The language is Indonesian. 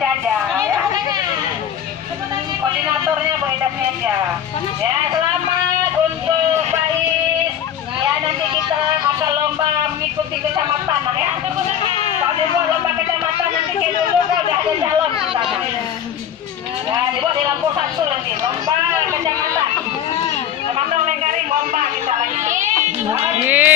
aja ya. Koordinatornya Bu Ida aja. Ya, selamat untuk Bais. Ya, nanti kita akan lomba mengikuti kecamatan ya. Kalau dibuat lomba kecamatan nanti kita dulu udah ada calon di sana. Ya, dibuat di Lampung 1 nanti lomba kecamatan. Teman-teman Lenggaring lomba kita lagi.